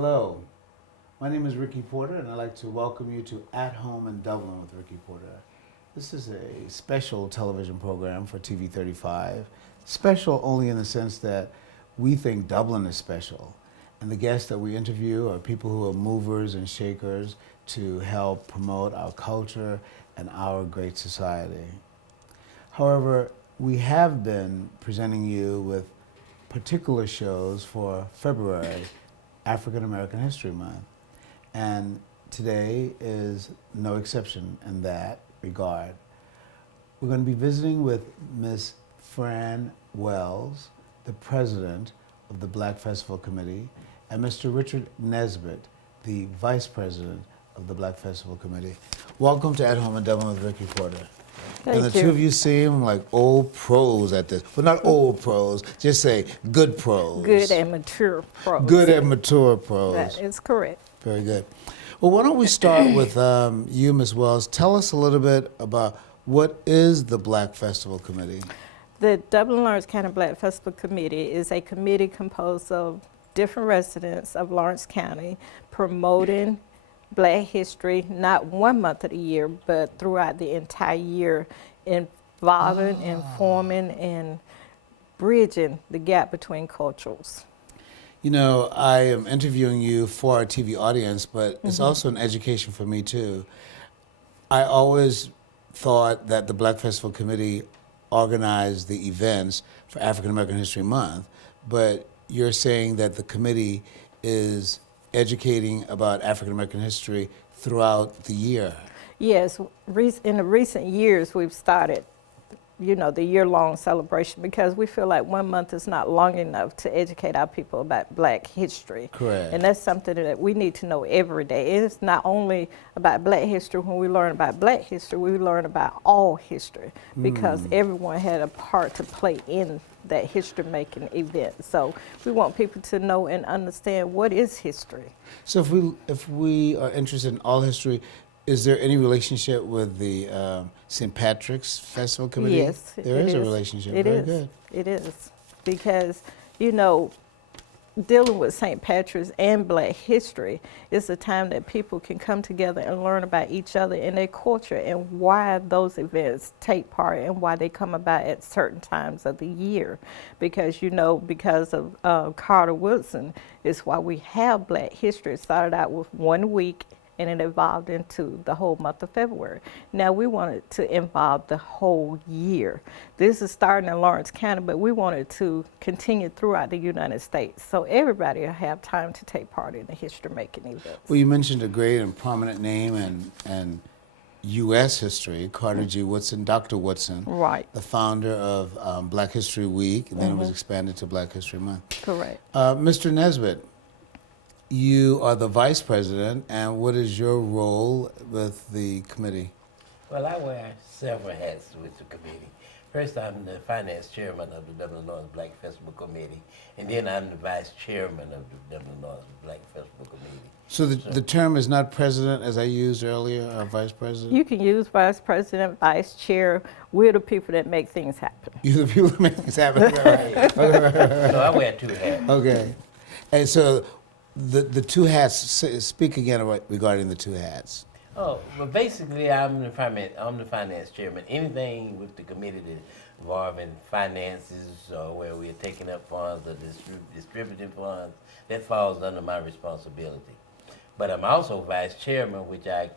Hello, my name is Ricky Porter, and I'd like to welcome you to At Home in Dublin with Ricky Porter. This is a special television program for TV 35. Special only in the sense that we think Dublin is special, and the guests that we interview are people who are movers and shakers to help promote our culture and our great society. However, we have been presenting you with particular shows for February, African American History Month. And today is no exception in that regard. We're going to be visiting with Ms. Fran Wells, the president of the Black Festival Committee, and Mr. Richard Nesbitt, the vice president of the Black Festival Committee. Welcome to At Home in Dublin with Ricky Porter. Thank and the you. two of you seem like old pros at this. Well, not old pros, just say good pros. Good and mature pros. Good and mature pros. That is correct. Very good. Well, why don't we start with you, Ms. Wells. Tell us a little bit about what is the Black Festival Committee? The Dublin Lawrence County Black Festival Committee is a committee composed of different residents of Lawrence County promoting Black history, not 1 month of the year, but throughout the entire year, involving, informing, and bridging the gap between cultures. You know, I am interviewing you for our TV audience, but it's also an education for me too. I always thought that the Black Festival Committee organized the events for African American History Month, but you're saying that the committee is educating about African American history throughout the year. Yes, in the recent years we've started, the year-long celebration because we feel like 1 month is not long enough to educate our people about Black history. Correct. And that's something that we need to know every day. It's not only about Black history. When we learn about Black history, we learn about all history because everyone had a part to play in that history-making event. So we want people to know and understand what is history. So if we are interested in all history, is there any relationship with the St. Patrick's Festival Committee? Yes, there is a relationship. It Very is. good. It is because dealing with St. Patrick's and Black history is a time that people can come together and learn about each other and their culture and why those events take part and why they come about at certain times of the year. Because, because of Carter Woodson is why we have Black history. It started out with 1 week and it evolved into the whole month of February. Now we wanted to involve the whole year. This is starting in Lawrence County, but we wanted to continue throughout the United States so everybody will have time to take part in the history-making events. Well, you mentioned a great and prominent name and U.S. history, Carter G. Woodson, Dr. Woodson. Right. The founder of Black History Week, and then it was expanded to Black History Month. Correct. Mr. Nesbitt, you are the vice president, and what is your role with the committee? Well, I wear several hats with the committee. First, I'm the finance chairman of the Dublin Lawrence Black Festival Committee, and then I'm the vice chairman of the Dublin Lawrence Black Festival Committee. So the term is not president, as I used earlier, or vice president? You can use vice president, vice chair. We're the people that make things happen. You're the people that make things happen. So I wear two hats. Okay. And so the two hats, speak again regarding the two hats. Oh, well, basically, I'm the finance chairman. Anything with the committee involving finances or where we're taking up funds or distributing funds, that falls under my responsibility. But I'm also vice chairman, which I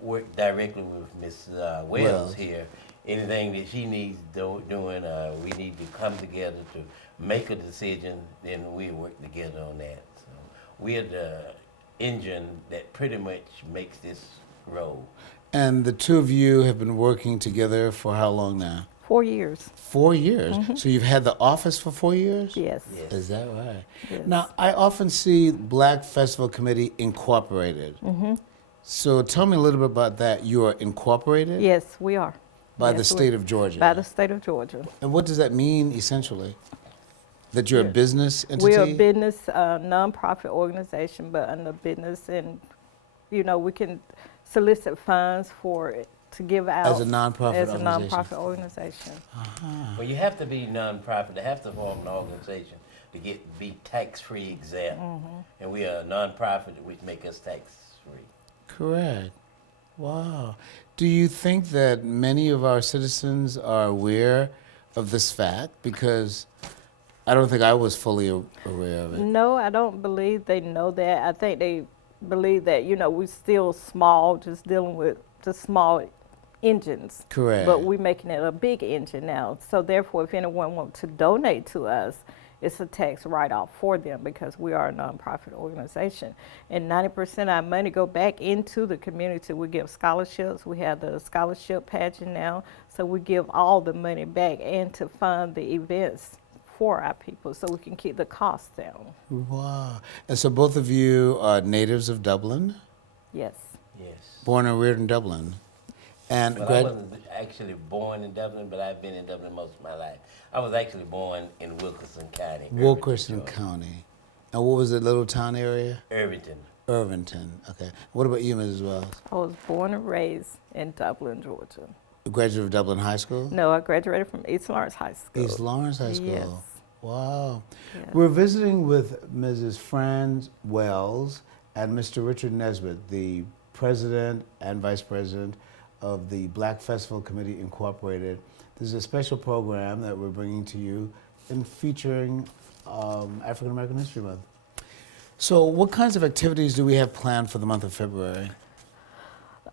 work directly with Ms. Wells here. Anything that she needs doing, we need to come together to make a decision, then we work together on that. So we're the engine that pretty much makes this roll. And the two of you have been working together for how long now? 4 years. 4 years? So you've had the office for 4 years? Yes. Yes. Is that right? Yes. Now, I often see Black Festival Committee Incorporated. So tell me a little bit about that. You are incorporated Yes, we are. by the Yes, state of Georgia. By the state of Georgia. And what does that mean, essentially? That you're a business entity? We're a business, nonprofit organization, but under business, and we can solicit funds for to give out As a nonprofit as a organization. nonprofit organization. Well, you have to be nonprofit. They have to form an organization to be tax-free exempt. And we are a nonprofit, which make us tax-free. Correct. Wow. Do you think that many of our citizens are aware of this fact? Because I don't think I was fully aware of it. No, I don't believe they know that. I think they believe that, we're still small, just dealing with just small engines. Correct. But we're making it a big engine now. So therefore, if anyone wants to donate to us, it's a tax write-off for them because we are a nonprofit organization. And 90% of our money go back into the community. We give scholarships. We have the scholarship pageant now. So we give all the money back and to fund the events for our people so we can keep the costs down. Wow. And so both of you are natives of Dublin, Yes. Yes. born and reared in Dublin. And Well, I wasn't actually born in Dublin, but I've been in Dublin most of my life. I was actually born in Wilkerson County. Wilkerson Irvington, Georgia. County. And what was the little town area? Irvington. Irvington. Okay. What about you, Mrs. Wells? I was born and raised in Dublin, Georgia. A graduate of Dublin High School? No, I graduated from East Lawrence High School. East Lawrence High School. Yes. Wow. Yes. We're visiting with Mrs. Fran Wells and Mr. Richard Nesbitt, the president and vice president of the Black Festival Committee Incorporated. This is a special program that we're bringing to you in featuring African American History Month. So what kinds of activities do we have planned for the month of February?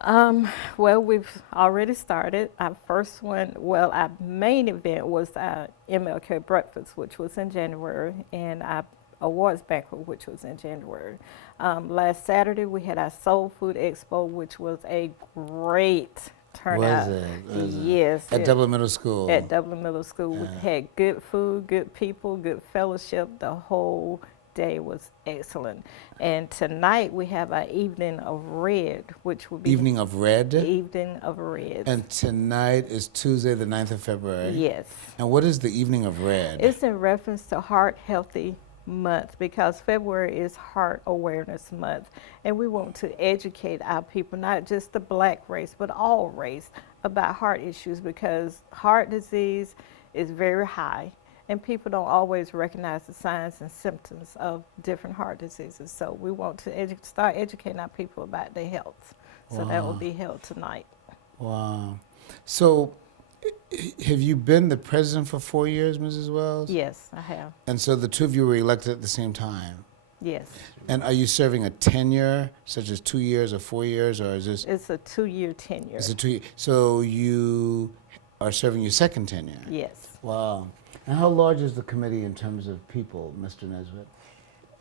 Well, we've already started. Our first one, our main event was our MLK breakfast, which was in January, and our awards banquet, which was in January. Last Saturday, we had our Soul Food Expo, which was a great turnout. Was it? Yes. At Dublin Middle School. At Dublin Middle School. We had good food, good people, good fellowship. The whole day was excellent. And tonight we have our Evening of Red, which will be Evening of Red. Evening of Red. And tonight is Tuesday, the 9th of February. Yes. And what is the Evening of Red? It's in reference to Heart Healthy Month because February is Heart Awareness Month. And we want to educate our people, not just the black race, but all race, about heart issues because heart disease is very high. And people don't always recognize the signs and symptoms of different heart diseases. So we want to start educating our people about their health. So that will Wow. be held tonight. Wow. So have you been the president for 4 years, Mrs. Wells? Yes, I have. And so the two of you were elected at the same time. Yes. And are you serving a tenure, such as 2 years or 4 years, or is this? It's a 2-year tenure. It's a 2 year. So you are serving your second tenure. Yes. Wow. And how large is the committee in terms of people, Mr. Nesbitt?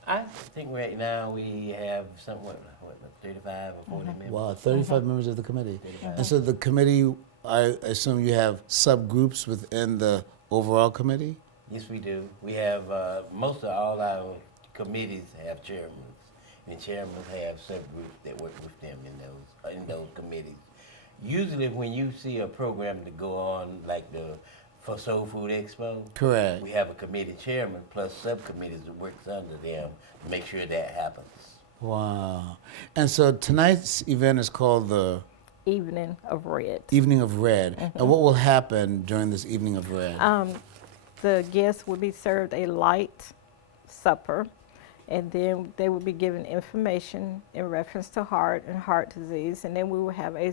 I think right now we have somewhat, 35 or 40 members. Wow, 35 members of the committee. 35. And so the committee, I assume you have subgroups within the overall committee? Yes, we do. We have, most of all our committees have chairmen. And chairmen have subgroups that work with them in those committees. Usually when you see a program to go on like for Soul Food Expo, Correct. we have a committee chairman plus subcommittees that works under them to make sure that happens. Wow. And so tonight's event is called the Evening of Red. Evening of Red. And what will happen during this Evening of Red? The guests will be served a light supper, and then they will be given information in reference to heart and heart disease, and then we will have a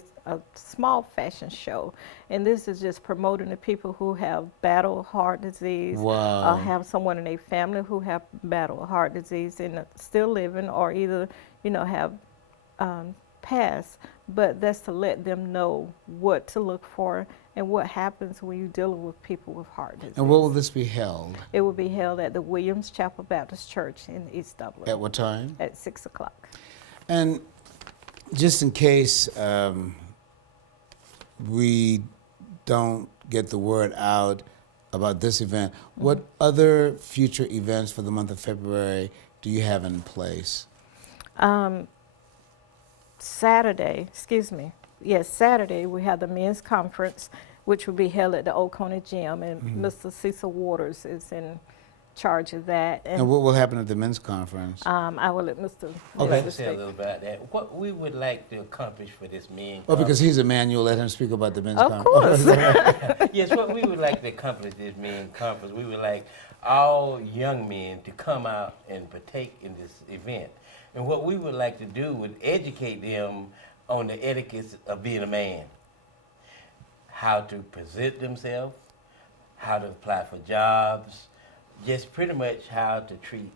small fashion show. And this is just promoting the people who have battled heart disease, Wow. have someone in their family who have battled heart disease and still living, or either, have passed. But that's to let them know what to look for and what happens when you're dealing with people with heart disease. And where will this be held? It will be held at the Williams Chapel Baptist Church in East Dublin At what time? at 6 o'clock. And just in case we don't get the word out about this event, what other future events for the month of February do you have in place? Saturday we have the men's conference, which will be held at the Old Coney Gym, and Mr. Cecil Waters is in charge of that. And what will happen at the men's conference? I will let Mr. Okay. Let's Nesbitt say a speak. little about that. What we would like to accomplish for this men. Oh, because he's a man, you'll let him speak about the men's Of conference. course. Yes, what we would like to accomplish this men conference, we would like all young men to come out and partake in this event. And what we would like to do would educate them on the etiquette of being a man, how to present themselves, how to apply for jobs, just pretty much how to treat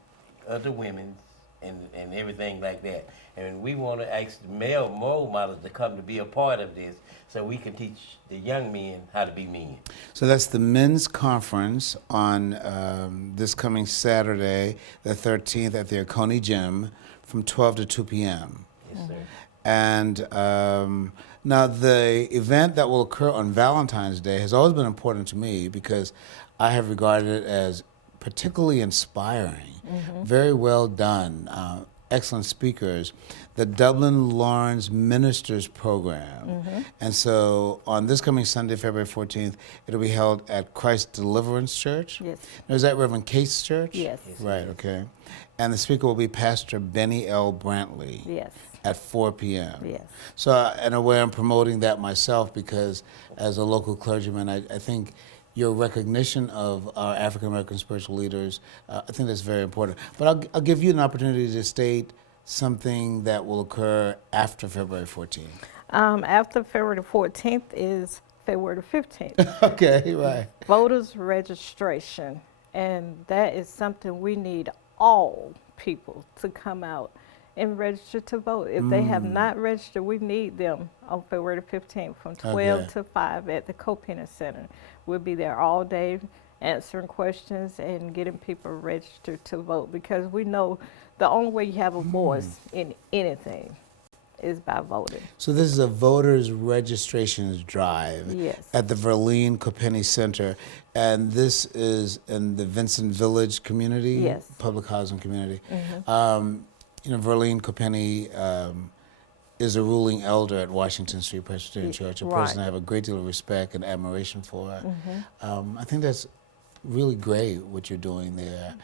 other women and everything like that. And we want to ask the male role models to come to be a part of this so we can teach the young men how to be men. So that's the men's conference on this coming Saturday, the 13th, at the Oconee Gym from 12 to 2 p.m. Yes, sir. And now the event that will occur on Valentine's Day has always been important to me because I have regarded it as particularly inspiring, very well done, excellent speakers, the Dublin Lawrence Ministers Program. And so on this coming Sunday, February 14th, it'll be held at Christ Deliverance Church. Yes. Now, is that Reverend Cates Church? Yes. Right, okay. And the speaker will be Pastor Benny L. Brantley Yes. at 4 p.m. Yes. So in a way, I'm promoting that myself because as a local clergyman, I think your recognition of our African American spiritual leaders, I think that's very important. But I'll give you an opportunity to state something that will occur after February 14th. After February the 14th is February the 15th. Okay, right. Voters registration. And that is something we need all people to come out and register to vote. If they have not registered, we need them on February the 15th from 12 Okay. to 5 at the Copena Center. We'll be there all day answering questions and getting people registered to vote because we know the only way you have a voice in anything is by voting. So this is a voters registrations drive Yes. at the Verleen Copeni Center, and this is in the Vincent Village community, Yes. public housing community. Verleen Copeni is a ruling elder at Washington Street Presbyterian Church, a person I have a great deal of respect and admiration for. I think that's really great what you're doing there.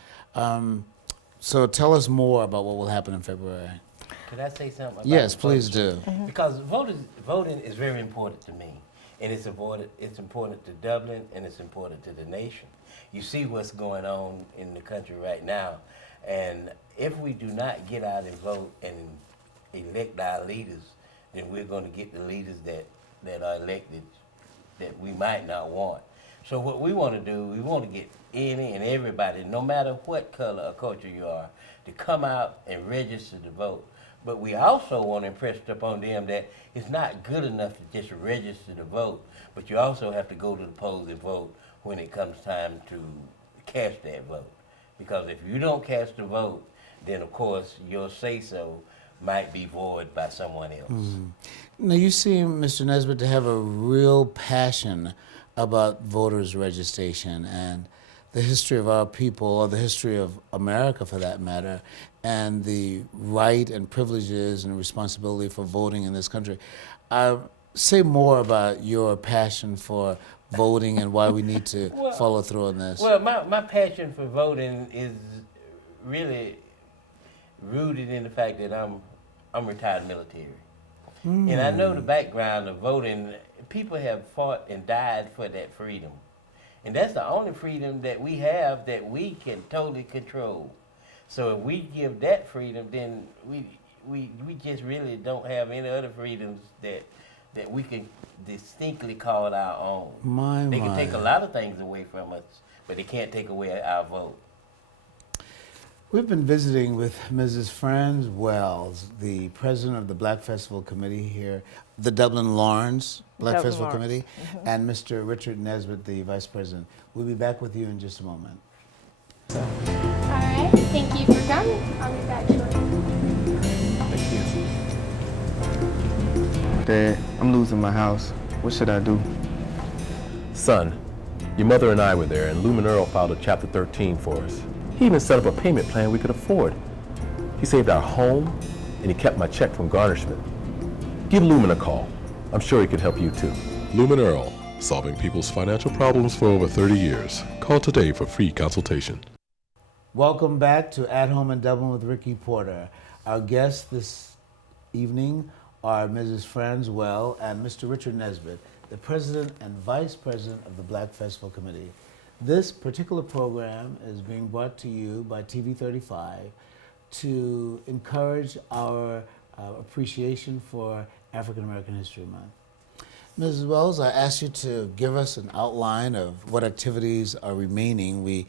So tell us more about what will happen in February. Could I say something about Yes, the please voters? do. Because voting is very important to me. And it's important to Dublin and it's important to the nation. You see what's going on in the country right now. And if we do not get out and vote and elect our leaders, then we're going to get the leaders that are elected that we might not want. So what we want to do, we want to get any and everybody, no matter what color or culture you are, to come out and register to vote. But we also want to impress upon them that it's not good enough to just register to vote, but you also have to go to the polls and vote when it comes time to cast that vote. Because if you don't cast a vote, then of course your say-so might be void by someone else. Now you seem, Mr. Nesbitt, to have a real passion about voters registration and the history of our people, or the history of America for that matter, and the right and privileges and responsibility for voting in this country. Say more about your passion for voting and why we need to follow through on this. Well, my passion for voting is really rooted in the fact that I'm retired military. And I know the background of voting. People have fought and died for that freedom. And that's the only freedom that we have that we can totally control. So if we give that freedom, then we just really don't have any other freedoms that we can distinctly call our own. They can take a lot of things away from us, but they can't take away our vote. We've been visiting with Mrs. Franz Wells, the president of the Black Festival Committee here, the Dublin Lawrence Black Dublin Festival Lawrence. Committee, and Mr. Richard Nesbitt, the vice president. We'll be back with you in just a moment. All right, thank you for coming. I'll be back shortly. Dad, I'm losing my house. What should I do? Son, your mother and I were there, and Lumen Earl filed a Chapter 13 for us. He even set up a payment plan we could afford. He saved our home, and he kept my check from garnishment. Give Lumen a call. I'm sure he could help you too. Lumen Earl, solving people's financial problems for over 30 years. Call today for free consultation. Welcome back to At Home in Dublin with Ricky Porter. Our guests this evening are Mrs. Franzwell and Mr. Richard Nesbitt, the President and Vice President of the Black Festival Committee. This particular program is being brought to you by TV 35 to encourage our appreciation for African American History Month. Mrs. Wells, I asked you to give us an outline of what activities are remaining. We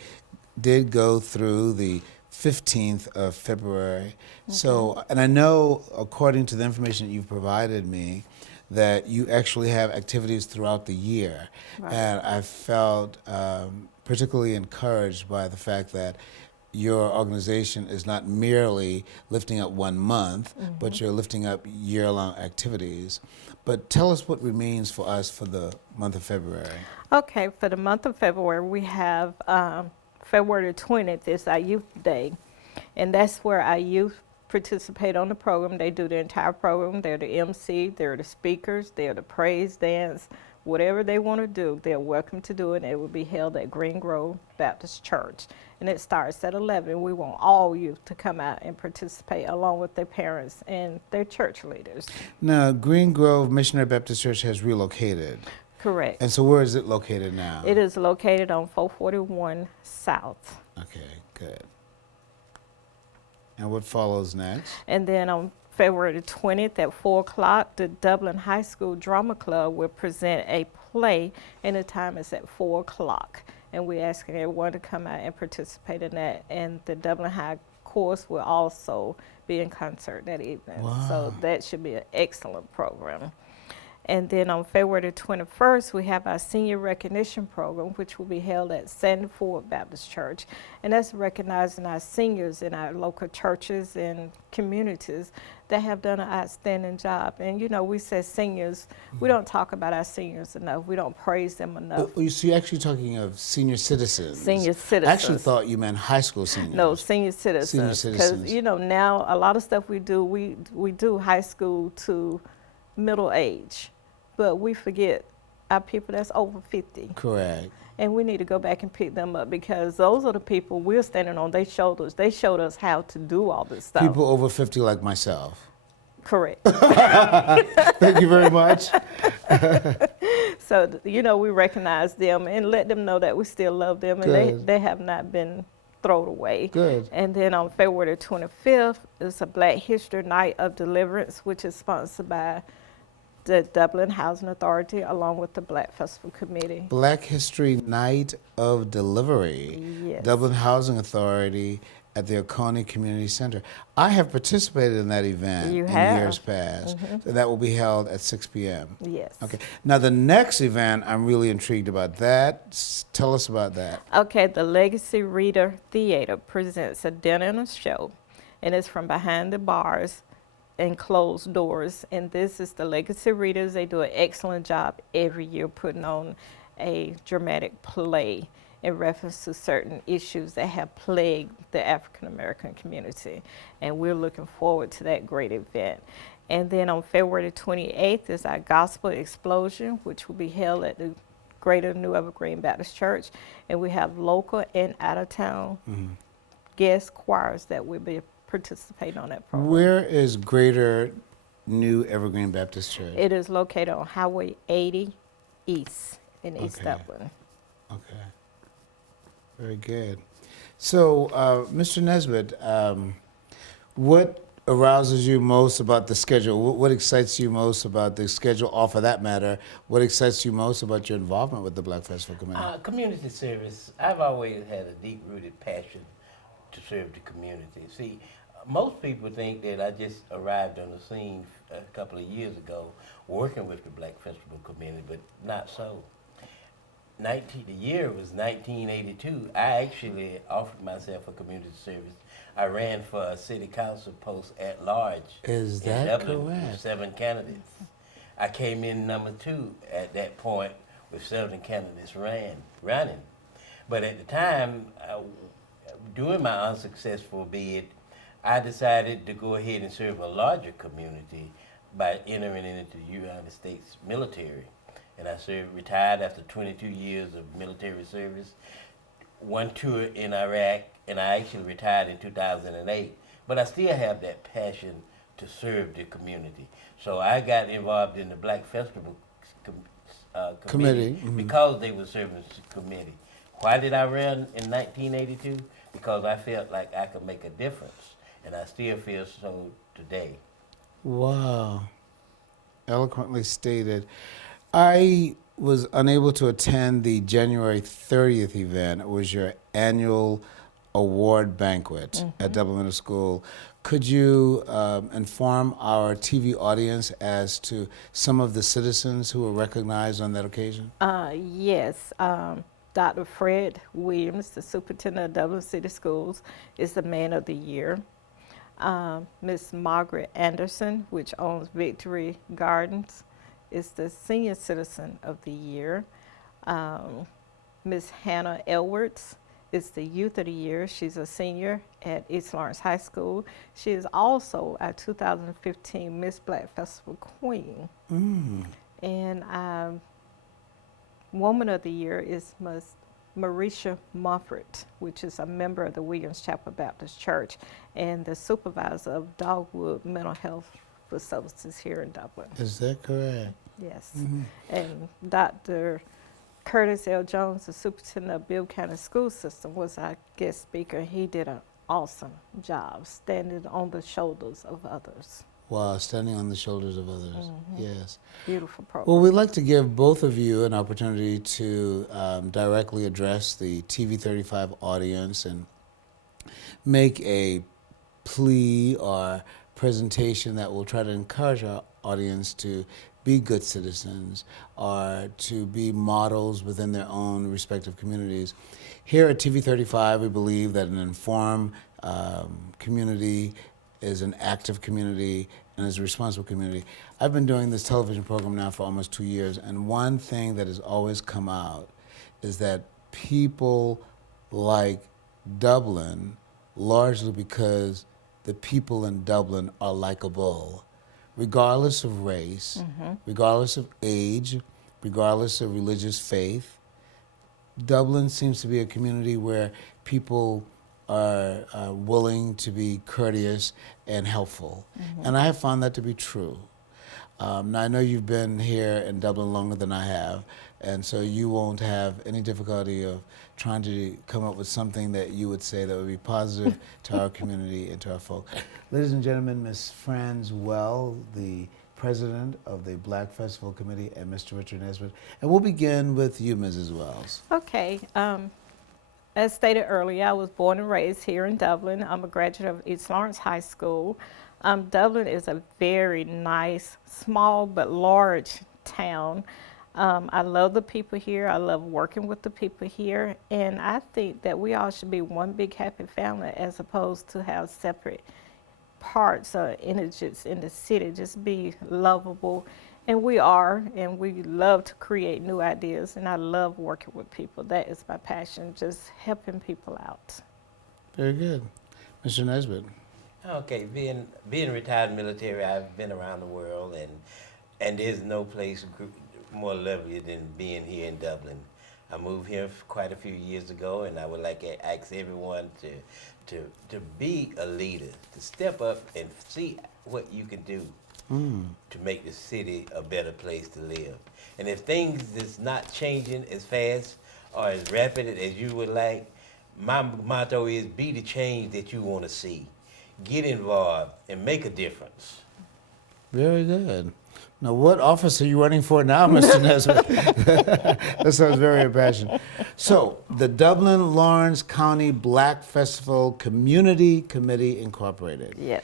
did go through the 15th of February. So, and I know, according to the information that you've provided me, that you actually have activities throughout the year. Right. And I felt particularly encouraged by the fact that your organization is not merely lifting up one month, but you're lifting up year-long activities. But tell us what remains for us for the month of February. Okay, for the month of February, we have February the 20th is our Youth Day, and that's where our youth participate on the program. They do the entire program. They're the MC, they're the speakers, they're the praise dance, whatever they want to do, they're welcome to do it. It will be held at Green Grove Baptist Church, and it starts at 11. We want all youth to come out and participate along with their parents and their church leaders. Now, Green Grove Missionary Baptist Church has relocated. Correct. And so where is it located now? It is located on 441 South. Okay, good. And what follows next? And then on February the 20th at 4 o'clock, the Dublin High School Drama Club will present a play, and the time is at 4 o'clock. And we're asking everyone to come out and participate in that. And the Dublin High course will also be in concert that evening. Wow. So that should be an excellent program. And then on February the 21st, we have our senior recognition program, which will be held at Sandy Ford Baptist Church. And that's recognizing our seniors in our local churches and communities that have done an outstanding job. And you know, we say seniors, we don't talk about our seniors enough. We don't praise them enough. Oh, so you're actually talking of senior citizens. Senior I citizens. actually thought you meant high school seniors. No, senior citizens. Senior citizens. Because, you know, now a lot of stuff we do, we do high school to middle age, but we forget our people that's over 50. Correct. And we need to go back and pick them up, because those are the people we're standing on their shoulders. They showed us how to do all this stuff. People over 50 like myself. Correct. Thank you very much. So, you know, we recognize them and let them know that we still love them, and Good. they have not been thrown away. Good. And then on February the 25th is a Black History Night of Deliverance, which is sponsored by the Dublin Housing Authority along with the Black Festival Committee. Black History Night of Delivery. Yes. Dublin Housing Authority at the Oconee Community Center. I have participated in that event You in have. years past. So that will be held at 6 p.m. Yes. Okay. Now the next event, I'm really intrigued about that. Tell us about that. Okay, the Legacy Reader Theater presents a dinner and a show, and it's from behind the bars and closed doors. And this is the Legacy Readers. They do an excellent job every year putting on a dramatic play in reference to certain issues that have plagued the African American community. And we're looking forward to that great event. And then on February the 28th is our Gospel Explosion, which will be held at the Greater New Evergreen Baptist Church. And we have local and out-of-town guest choirs that will be participating on that program. Where is Greater New Evergreen Baptist Church? It is located on Highway 80 East in East Okay. Dublin. Okay. Very good. So, Mr. Nesbitt, what arouses you most about the schedule? What excites you most about the schedule, or for that matter, what excites you most about your involvement with the Black Festival Committee? Community service. I've always had a deep-rooted passion to serve the community. See, most people think that I just arrived on the scene a couple of years ago working with the Black Festival Committee, but not so. The year was 1982. I actually offered myself for community service. I ran for a city council post at large. Is in that Dublin correct? With 7 candidates. I came in number 2 at that point with 7 candidates running. But at the time, during my unsuccessful bid, I decided to go ahead and serve a larger community by entering into the United States military. And I retired after 22 years of military service, one tour in Iraq, and I actually retired in 2008. But I still have that passion to serve the community. So I got involved in the Black Festival committee Mhm. because they were serving the committee. Why did I run in 1982? Because I felt like I could make a difference, and I still feel so today. Wow. Eloquently stated. I was unable to attend the January 30th event. It was your annual award banquet at Dublin Middle School. Could you inform our TV audience as to some of the citizens who were recognized on that occasion? Yes, Dr. Fred Williams, the superintendent of Dublin City Schools, is the Man of the Year. Miss Margaret Anderson, which owns Victory Gardens, is the Senior Citizen of the Year. Miss Hannah Edwards is the Youth of the Year. She's a senior at East Lawrence High School. She is also our 2015 Miss Black Festival Queen. And Woman of the Year is Miss Marisha Moffett, which is a member of the Williams Chapel Baptist Church and the supervisor of Dogwood Mental Health Facilities here in Dublin. Is that correct? Yes. And Dr. Curtis L. Jones, the superintendent of Bibb County School System, was our guest speaker. He did an awesome job standing on the shoulders of others. Wow, standing on the shoulders of others. Yes. Beautiful program. Well, we'd like to give both of you an opportunity to directly address the TV35 audience and make a plea or presentation that will try to encourage our audience to be good citizens or to be models within their own respective communities. Here at TV35, we believe that an informed community is an active community and is a responsible community. I've been doing this television program now for almost 2 years, and one thing that has always come out is that people like Dublin largely because the people in Dublin are likable, regardless of race, regardless of age, regardless of religious faith. Dublin seems to be a community where people are willing to be courteous and helpful. And I have found that to be true. Now, I know you've been here in Dublin longer than I have, and so you won't have any difficulty of trying to come up with something that you would say that would be positive to our community and to our folk. Ladies and gentlemen, Ms. Franz Well, the president of the Black Festival Committee, and Mr. Richard Nesbitt. And we'll begin with you, Mrs. Wells. Okay. As stated earlier, I was born and raised here in Dublin. I'm a graduate of East Lawrence High School. Dublin is a very nice, small but large town. I love the people here. I love working with the people here. And I think that we all should be one big happy family as opposed to have separate parts or energies in the city. Just be lovable. And we are, and we love to create new ideas. And I love working with people. That is my passion, just helping people out. Very good. Mr. Nesbitt. Okay, being retired military, I've been around the world, and there's no place more lovely than being here in Dublin. I moved here quite a few years ago, and I would like to ask everyone to be a leader, to step up and see what you can do to make the city a better place to live. And if things is not changing as fast or as rapid as you would like, my motto is be the change that you want to see. Get involved and make a difference. Very good. Now, what office are you running for now, Mr. Nesbitt? That sounds very impassioned. So, the Dublin Lawrence County Black Festival Community Committee Incorporated. Yes.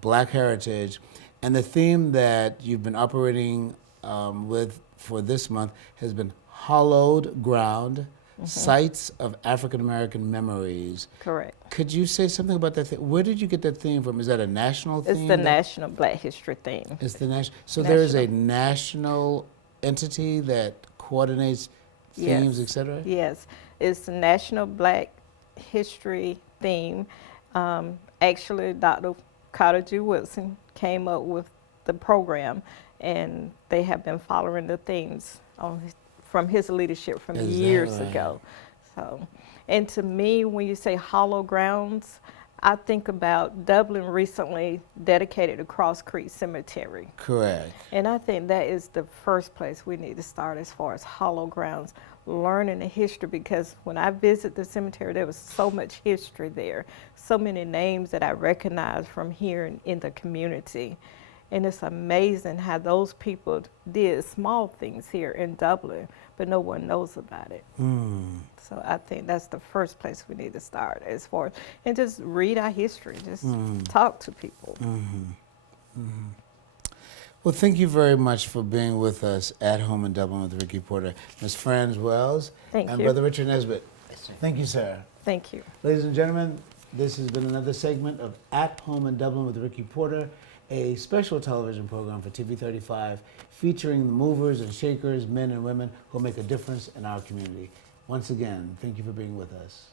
Black Heritage. And the theme that you've been operating with for this month has been Hallowed Ground, Sites of African American Memories. Correct. Could you say something about that? Where did you get that theme from? Is that a national theme? It's the National Black History theme. It's the national. So there is a national entity that coordinates themes, Yes. et cetera? Yes, it's the National Black History theme. Actually, Dr. Carter G. Woodson came up with the program, and they have been following the themes from his leadership from Is that years right? ago. So, And to me, when you say hollow grounds, I think about Dublin recently dedicated a Cross Creek Cemetery. Correct. And I think that is the first place we need to start as far as hollow grounds, learning the history, because when I visit the cemetery, there was so much history there, so many names that I recognize from here in the community. And it's amazing how those people did small things here in Dublin, but no one knows about it. So I think that's the first place we need to start as far, and just read our history, just talk to people. Well, thank you very much for being with us at Home in Dublin with Ricky Porter, Ms. Franz Wells, Thank and you. Brother Richard Nesbitt. Thank you, sir. Thank you. Ladies and gentlemen, this has been another segment of At Home in Dublin with Ricky Porter, a special television program for TV 35 featuring the movers and shakers, men and women who make a difference in our community. Once again, thank you for being with us.